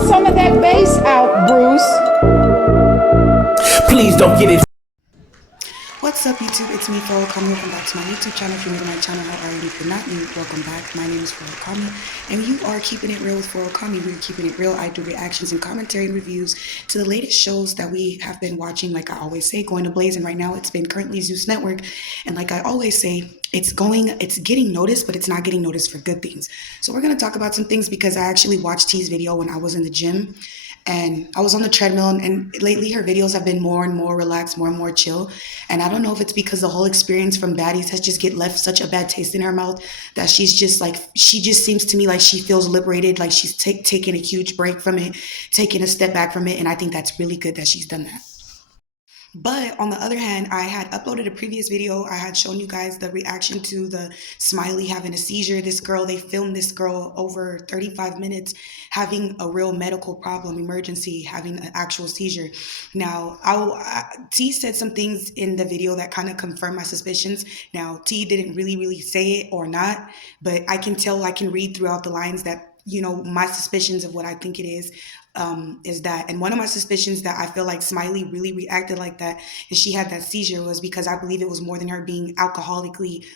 Pull some of that bass out, Bruce. Please don't get it. What's up, YouTube? It's me, Farrakami. Welcome back to my YouTube channel. If you're new to my channel, how are you? If you're not new, welcome back. My name is Farrakami, and you are keeping it real with Farrakami. We're keeping it real. I do reactions and commentary and reviews to the latest shows that we have been watching. Like I always say, going to blaze, and right now it's been currently Zeus Network. And like I always say, it's getting noticed, but it's not getting noticed for good things. So we're gonna talk about some things because I actually watched T's video when I was in the gym. And I was on the treadmill, and lately her videos have been more and more relaxed, more and more chill. And I don't know if it's because the whole experience from Baddies has just left such a bad taste in her mouth that she just seems to me like she feels liberated, like she's taking a huge break from it, taking a step back from it. And I think that's really good that she's done that. But on the other hand, I had uploaded a previous video. I had shown you guys the reaction to the Smiley having a seizure. This girl, they filmed this girl over 35 minutes having a real medical problem, emergency, having an actual seizure. Now, T said some things in the video that kind of confirmed my suspicions. Now, T didn't really say it or not, but I can tell, I can read throughout the lines that, you know, my suspicions of what I think it is that. And one of my suspicions that I feel like Smiley really reacted like that and she had that seizure was because I believe it was more than her being alcoholically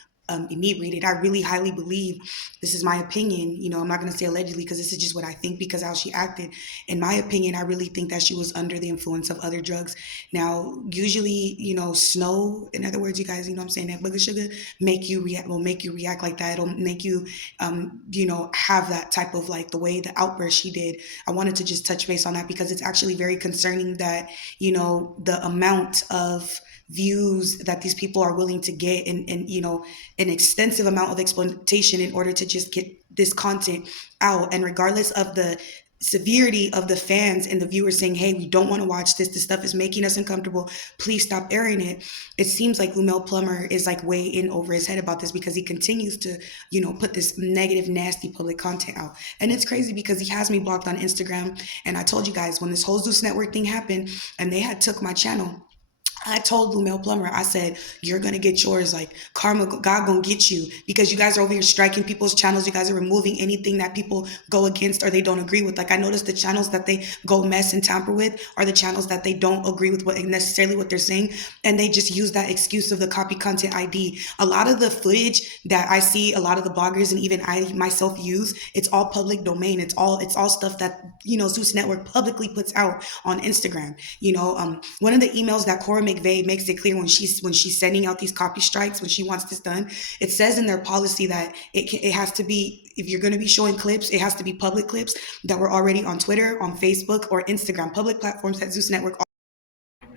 inebriated. I really highly believe, this is my opinion, you know, I'm not going to say allegedly because this is just what I think because how she acted. In my opinion, I really think that she was under the influence of other drugs. Now, usually, you know, snow, in other words, you guys, you know what I'm saying, that booger sugar will make you react like that. It'll make you, you know, have that type of like the way the outburst she did. I wanted to just touch base on that because it's actually very concerning that, you know, the amount of views that these people are willing to get and you know, an extensive amount of exploitation in order to just get this content out. And regardless of the severity of the fans and the viewers saying, hey, we don't want to watch this stuff is making us uncomfortable, please stop airing it, it seems like Lumel Plummer is like way in over his head about this because he continues to, you know, put this negative, nasty public content out. And it's crazy because he has me blocked on Instagram. And I told you guys when this whole Zeus Network thing happened and they had took my channel, I told Lumel Plummer, I said, you're going to get yours. Like, karma, God going to get you because you guys are over here striking people's channels. You guys are removing anything that people go against or they don't agree with. Like, I noticed the channels that they go mess and tamper with are the channels that they don't agree with necessarily what they're saying. And they just use that excuse of the copy content ID. A lot of the footage that I see, a lot of the bloggers and even I myself use, it's all public domain. It's all stuff that, you know, Zeus Network publicly puts out on Instagram. You know, one of the emails that Cora McVeigh makes it clear when she's sending out these copy strikes, when she wants this done, it says in their policy that it has to be, if you're going to be showing clips, it has to be public clips that were already on Twitter, on Facebook, or Instagram, public platforms that Zeus Network.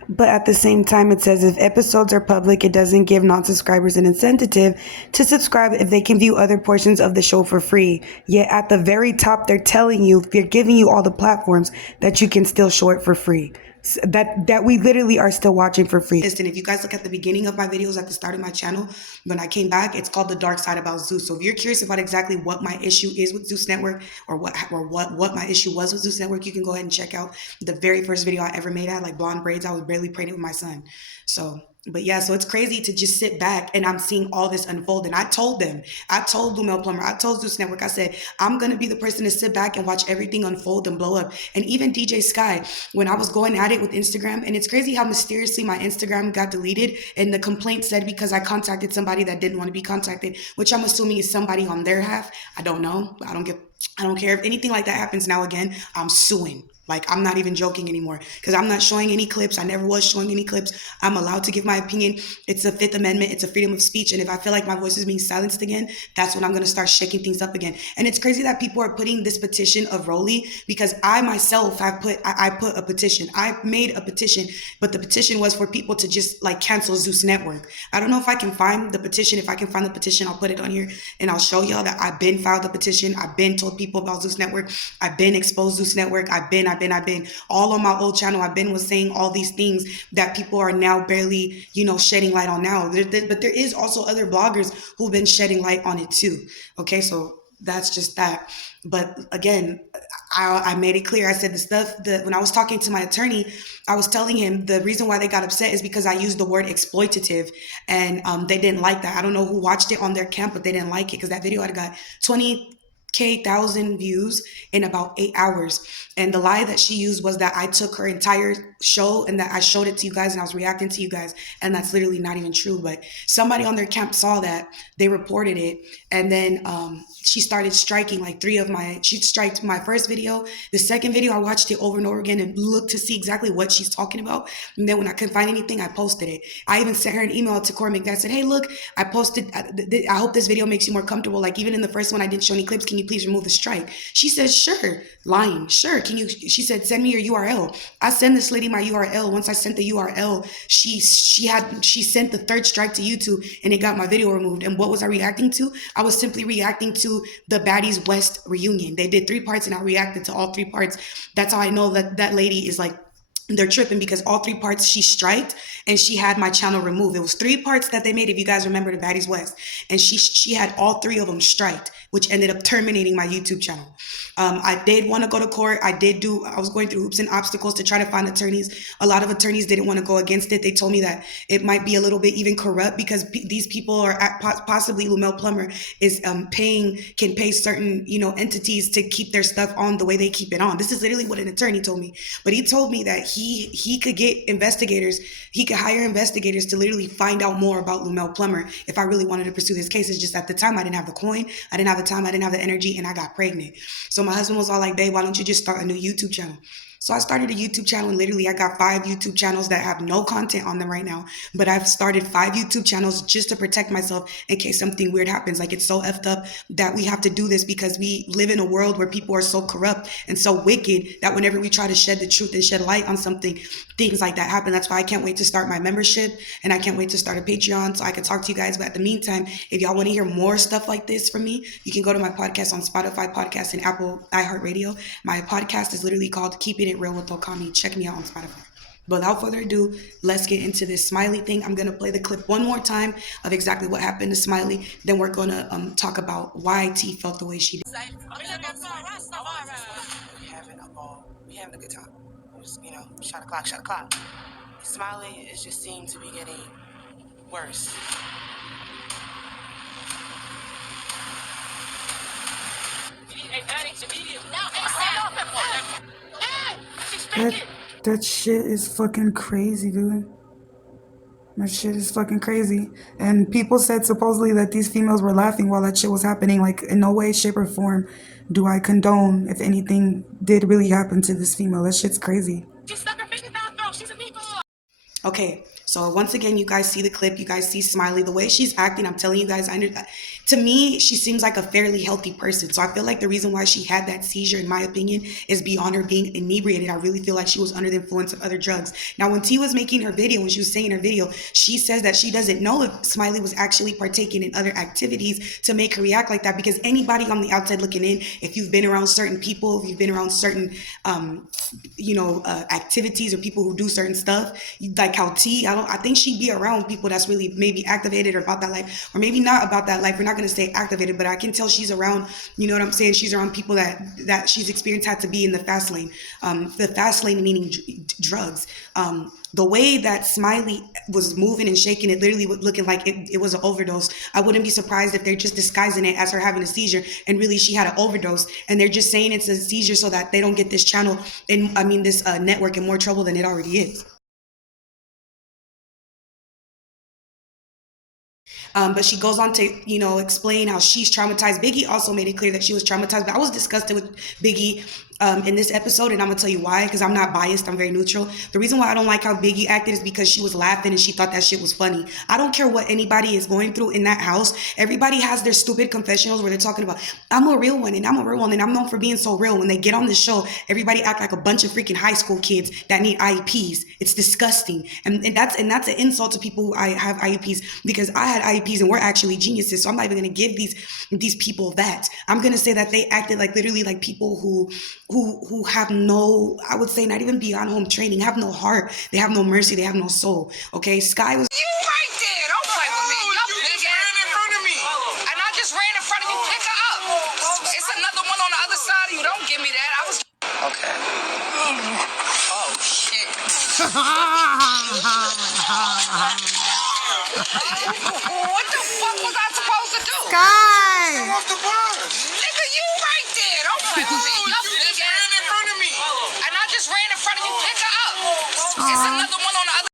But at the same time, it says if episodes are public, it doesn't give non-subscribers an incentive to subscribe if they can view other portions of the show for free. Yet at the very top, they're telling you, they're giving you all the platforms that you can still show it for free. That we literally are still watching for free. And if you guys look at the beginning of my videos at the start of my channel, when I came back, it's called The Dark Side About Zeus. So if you're curious about exactly what my issue is with Zeus Network or what my issue was with Zeus Network, you can go ahead and check out the very first video I ever made. I had like blonde braids. I was barely pregnant with my son. So, but yeah, so it's crazy to just sit back and I'm seeing all this unfold. And I told Lumel Plummer, I told Zeus Network, I said, I'm going to be the person to sit back and watch everything unfold and blow up. And even DJ Sky, when I was going at it with Instagram, and it's crazy how mysteriously my Instagram got deleted. And the complaint said because I contacted somebody that didn't want to be contacted, which I'm assuming is somebody on their half. I don't know. I don't care if anything like that happens now again, I'm suing. Like, I'm not even joking anymore because I'm not showing any clips. I never was showing any clips. I'm allowed to give my opinion. It's a Fifth Amendment. It's a freedom of speech. And if I feel like my voice is being silenced again, that's when I'm going to start shaking things up again. And it's crazy that people are putting this petition of Rolly because I myself have put a petition. I made a petition, but the petition was for people to just like cancel Zeus Network. I don't know if I can find the petition. If I can find the petition, I'll put it on here and I'll show y'all that I've been filed the petition. I've been told people about Zeus Network. I've been exposed Zeus Network. I've been all on my old channel. I've been saying all these things that people are now barely, you know, shedding light on now. But there is also other bloggers who've been shedding light on it too. Okay, so that's just that. But again, I made it clear. I said the stuff that when I was talking to my attorney, I was telling him the reason why they got upset is because I used the word exploitative and they didn't like that. I don't know who watched it on their camp, but they didn't like it because that video had got 20K 100,000 views in about 8 hours. And the lie that she used was that I took her entire show and that I showed it to you guys and I was reacting to you guys. And that's literally not even true. But somebody on their camp saw that, they reported it, and then she started striking like she striked my first video. The second video, I watched it over and over again and looked to see exactly what she's talking about. And then when I couldn't find anything, I posted it. I even sent her an email to Corey McDad, said, hey, look, I posted, I hope this video makes you more comfortable. Like even in the first one, I didn't show any clips. Can you please remove the strike? She says, sure. Lying. Sure. She said, send me your URL. I send this lady my URL. Once I sent the URL, she sent the third strike to YouTube and it got my video removed. And what was I reacting to? I was simply reacting to the Baddies West reunion. They did 3 parts and I reacted to all 3 parts. That's how I know that lady is like, they're tripping, because all 3 parts she striked and she had my channel removed. It was 3 parts that they made, if you guys remember, the Baddies West, and she had all 3 of them striked, which ended up terminating my YouTube channel. I did want to go to court. I was going through hoops and obstacles to try to find attorneys. A lot of attorneys didn't want to go against it. They told me that it might be a little bit even corrupt, because these people are possibly Lumel Plummer is can pay certain entities to keep their stuff on the way they keep it on. This is literally what an attorney told me. But he told me that he could get investigators. He could hire investigators to literally find out more about Lumel Plummer if I really wanted to pursue this case. It's just at the time I didn't have the coin, I didn't have the time, I didn't have the energy, and I got pregnant. So my husband was all like, babe, why don't you just start a new YouTube channel? So I started a YouTube channel, and literally I got 5 YouTube channels that have no content on them right now. But I've started 5 YouTube channels just to protect myself in case something weird happens. Like, it's so effed up that we have to do this because we live in a world where people are so corrupt and so wicked that whenever we try to shed the truth and shed light on something, things like that happen. That's why I can't wait to start my membership, and I can't wait to start a Patreon so I can talk to you guys. But at the meantime, if y'all want to hear more stuff like this from me, you can go to my podcast on Spotify Podcast and Apple iHeartRadio. My podcast is literally called Keeping It Real with Okami. Check me out on Spotify. But without further ado, let's get into this Smiley thing. I'm going to play the clip one more time of exactly what happened to Smiley. Then we're going to talk about why T felt the way she did. We having a ball. We having a good time. Just, shot the clock. Smiley is just seemed to be getting worse. That shit is fucking crazy, dude. That shit is fucking crazy. And people said supposedly that these females were laughing while that shit was happening. Like, in no way, shape, or form do I condone if anything did really happen to this female. That shit's crazy. She stuck her finger down throat. She's a meatball. Okay, so once again, you guys see the clip. You guys see Smiley. The way she's acting, I'm telling you guys, to me, she seems like a fairly healthy person. So I feel like the reason why she had that seizure, in my opinion, is beyond her being inebriated. I really feel like she was under the influence of other drugs. Now, when T was making her video, when she was saying her video, she says that she doesn't know if Smiley was actually partaking in other activities to make her react like that, because anybody on the outside looking in, if you've been around certain people, if you've been around certain, activities or people who do certain stuff, like how T, I think she'd be around people that's really maybe activated or about that life, or maybe not about that life. We're not going to say activated, but I can tell she's around, you know what I'm saying? She's around people that she's experienced had to be in the fast lane. The fast lane meaning drugs. The way that Smiley was moving and shaking, it literally was looking like it was an overdose. I wouldn't be surprised if they're just disguising it as her having a seizure, and really she had an overdose, and they're just saying it's a seizure so that they don't get this channel and this network in more trouble than it already is. But she goes on to, explain how she's traumatized. Biggie also made it clear that she was traumatized, but I was disgusted with Biggie in this episode, and I'm gonna tell you why, because I'm not biased, I'm very neutral. The reason why I don't like how Biggie acted is because she was laughing and she thought that shit was funny. I don't care what anybody is going through in that house. Everybody has their stupid confessionals where they're talking about, I'm a real one, and I'm a real one, and I'm known for being so real. When they get on the show, everybody act like a bunch of freaking high school kids that need IEPs. It's disgusting, and that's an insult to people who have IEPs, because I had IEPs and we're actually geniuses. So I'm not even gonna give these people that. I'm gonna say that they acted like literally like people who have no, I would say not even beyond home training, have no heart, they have no mercy, they have no soul. Okay, Sky was. You right there. Don't play with me. You just ran in front of me. And I just ran in front of you. Pick her up. It's another one on the other side of you. Don't give me that. I was. Okay. Oh, shit. What the fuck was I supposed to do? Sky! Nigga, you right fight with me. Y'all big ass. Ran in front of me. And I just ran in front of you. Pick her up. It's another one on the other.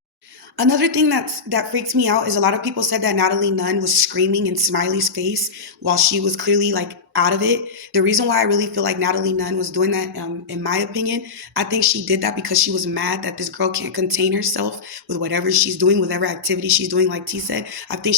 Another thing that freaks me out is a lot of people said that Natalie Nunn was screaming in Smiley's face while she was clearly like out of it. The reason why I really feel like Natalie Nunn was doing that, in my opinion, I think she did that because she was mad that this girl can't contain herself with whatever she's doing, whatever activity she's doing. Like T said, I think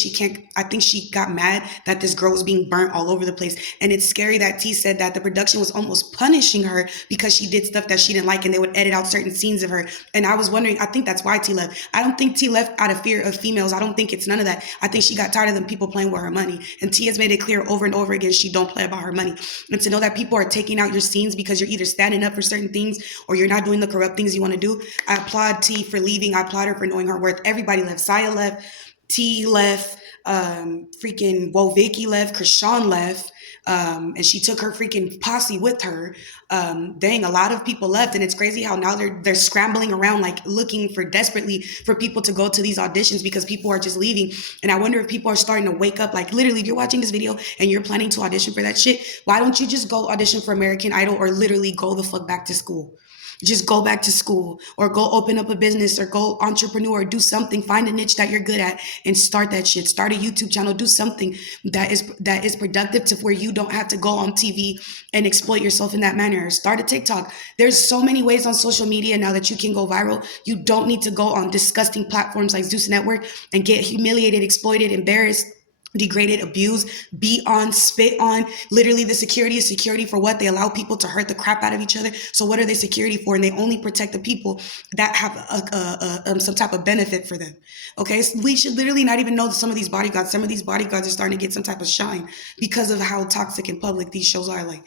she got mad that this girl was being burnt all over the place. And it's scary that T said that the production was almost punishing her because she did stuff that she didn't like and they would edit out certain scenes of her. And I was wondering, I think that's why T left. I don't think T left out of fear of females. I don't think it's none of that. I think she got tired of them people playing with her money. And T has made it clear over and over again she don't play about her money. And to know that people are taking out your scenes because you're either standing up for certain things or you're not doing the corrupt things you want to do. I applaud T for leaving. I applaud her for knowing her worth. Everybody left. ZAYE left. T left. Freaking Vicky left. Krishan left. And she took her freaking posse with her. Dang, a lot of people left, and it's crazy how now they're scrambling around like looking for desperately for people to go to these auditions because people are just leaving. And I wonder if people are starting to wake up. Like literally, if you're watching this video and you're planning to audition for that shit, why don't you just go audition for American Idol or literally go the fuck back to school? Just go back to school or go open up a business or go entrepreneur, do something, find a niche that you're good at and start that shit. Start a YouTube channel, do something that is productive to where you don't have to go on TV and exploit yourself in that manner. Start a TikTok. There's so many ways on social media now that you can go viral. You don't need to go on disgusting platforms like ZEUSnetwork and get humiliated, exploited, embarrassed, degraded, abused, beat on, spit on. Literally, the security is security for what? They allow people to hurt the crap out of each other. So what are they security for? And they only protect the people that have some type of benefit for them. Okay, so we should literally not even know some of these bodyguards. Some of these bodyguards are starting to get some type of shine because of how toxic and public these shows are. Like,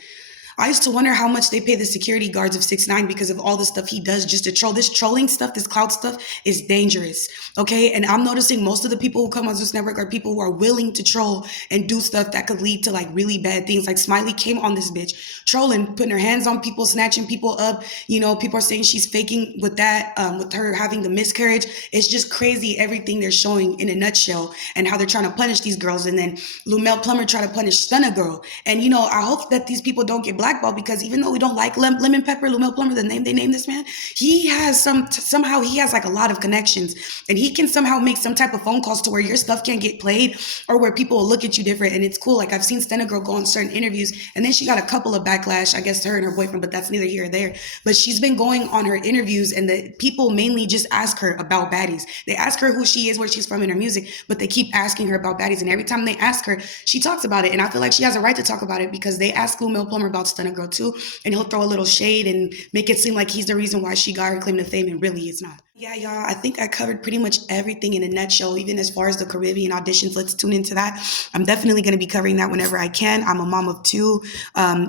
I used to wonder how much they pay the security guards of 6ix9ine because of all the stuff he does just to troll. This trolling stuff, this clout stuff is dangerous, okay? And I'm noticing most of the people who come on ZEUSnetwork are people who are willing to troll and do stuff that could lead to like really bad things. Like Smiley came on this bitch trolling, putting her hands on people, snatching people up. You know, people are saying she's faking with that, with her having the miscarriage. It's just crazy everything they're showing in a nutshell and how they're trying to punish these girls. And then Lumel Plumber try to punish Stunna Girl. And you know, I hope that these people don't get blackballed because even though we don't like Lemon Pepper, Lumel Plumber, the name they named this man, he has somehow he has like a lot of connections and he can somehow make some type of phone calls to where your stuff can't get played or where people will look at you different. And it's cool. Like I've seen Stunna Girl go on certain interviews and then she got a couple of backlash, I guess, to her and her boyfriend, but that's neither here or there. But she's been going on her interviews and the people mainly just ask her about Baddies. They ask her who she is, where she's from in her music, but they keep asking her about Baddies. And every time they ask her, she talks about it. And I feel like she has a right to talk about it because they ask Lumel Plumber about Stunna Girl too, and he'll throw a little shade and make it seem like he's the reason why she got her claim to fame, and really it's not. Yeah, y'all, I think I covered pretty much everything in a nutshell, even as far as the Caribbean auditions. Let's tune into that. I'm definitely going to be covering that whenever I can. I'm a mom of two.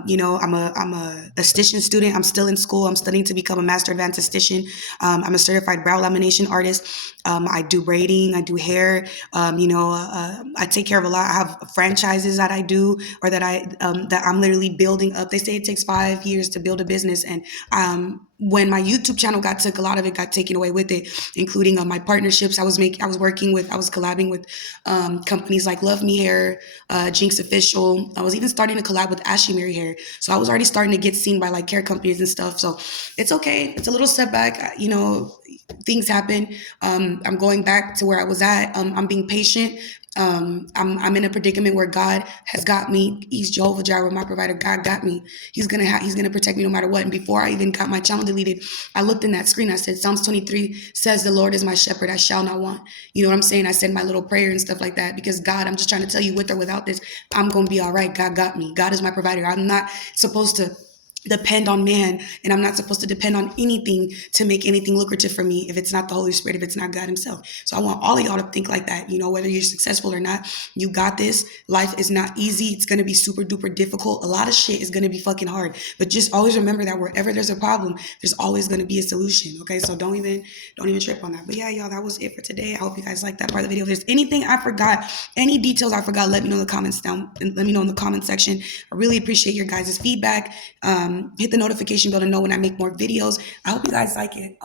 You know, I'm a esthetician student. I'm still in school. I'm studying to become a master advanced esthetician. I'm a certified brow lamination artist. I do braiding. I do hair. You know, I take care of a lot. I have franchises that I do or that I'm literally building up. They say it takes 5 years to build a business, and when my YouTube channel got took, a lot of it got taken away with it, including my partnerships. I was collabing with companies like Love Me Hair, Jinx Official. I was even starting to collab with Ashley Mary Hair. So I was already starting to get seen by like hair companies and stuff. So it's okay. It's a little setback. You know, things happen. I'm going back to where I was at. I'm being patient. I'm in a predicament where God has got me. He's Jehovah Jireh, my provider. God got me. He's gonna protect me no matter what. And before I even got my channel deleted, I looked in that screen. I said, Psalms 23 says, "The Lord is my shepherd; I shall not want." You know what I'm saying? I said my little prayer and stuff like that because God, I'm just trying to tell you, with or without this, I'm gonna be all right. God got me. God is my provider. I'm not supposed to depend on man, and I'm not supposed to depend on anything to make anything lucrative for me if it's not the Holy Spirit, if it's not God himself. So I want all of y'all to think like that. You know, whether you're successful or not, you got this. Life is not easy. It's going to be super duper difficult. A lot of shit is going to be fucking hard, but just always remember that wherever there's a problem, there's always going to be a solution. Okay, so don't even trip on that. But yeah, y'all, that was it for today. I hope you guys liked that part of the video. If there's anything I forgot, any details I forgot, let me know in the comments down, and let me know in the comment section. I really appreciate your guys' feedback. Hit the notification bell to know when I make more videos. I hope you guys like it.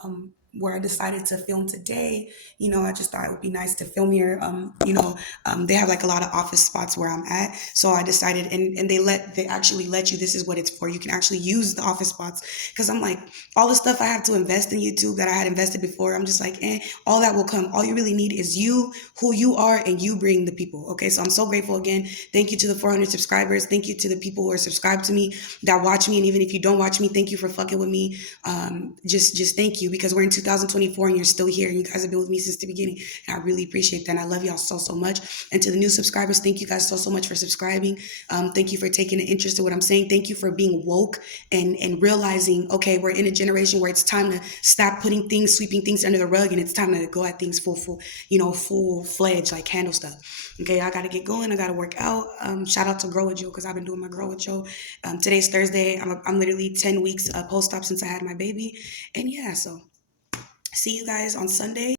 where I decided to film today. You know, I just thought it would be nice to film here. They have like a lot of office spots where I'm at, so I decided, and they actually let you. This is what it's for. You can actually use the office spots, because I'm like, all the stuff I have to invest in YouTube that I had invested before, I'm just like, all that will come. All you really need is you, who you are, and you bring the people. Okay, so I'm so grateful again. Thank you to the 400 subscribers. Thank you to the people who are subscribed to me, that watch me, and even if you don't watch me, thank you for fucking with me. Just thank you, because we're in 2024 and you're still here, and you guys have been with me since the beginning, and I really appreciate that. And I love y'all so much. And to the new subscribers, thank you guys so much for subscribing. Thank you for taking an interest in what I'm saying. Thank you for being woke and realizing, okay, we're in a generation where it's time to stop putting things, sweeping things under the rug, and it's time to go at things full fledged, like handle stuff. Okay, I gotta get going. I gotta work out. Shout out to Grow with Joe, because I've been doing my Grow with Joe. Today's Thursday. I'm literally 10 weeks post-op since I had my baby, and yeah, so see you guys on Sunday.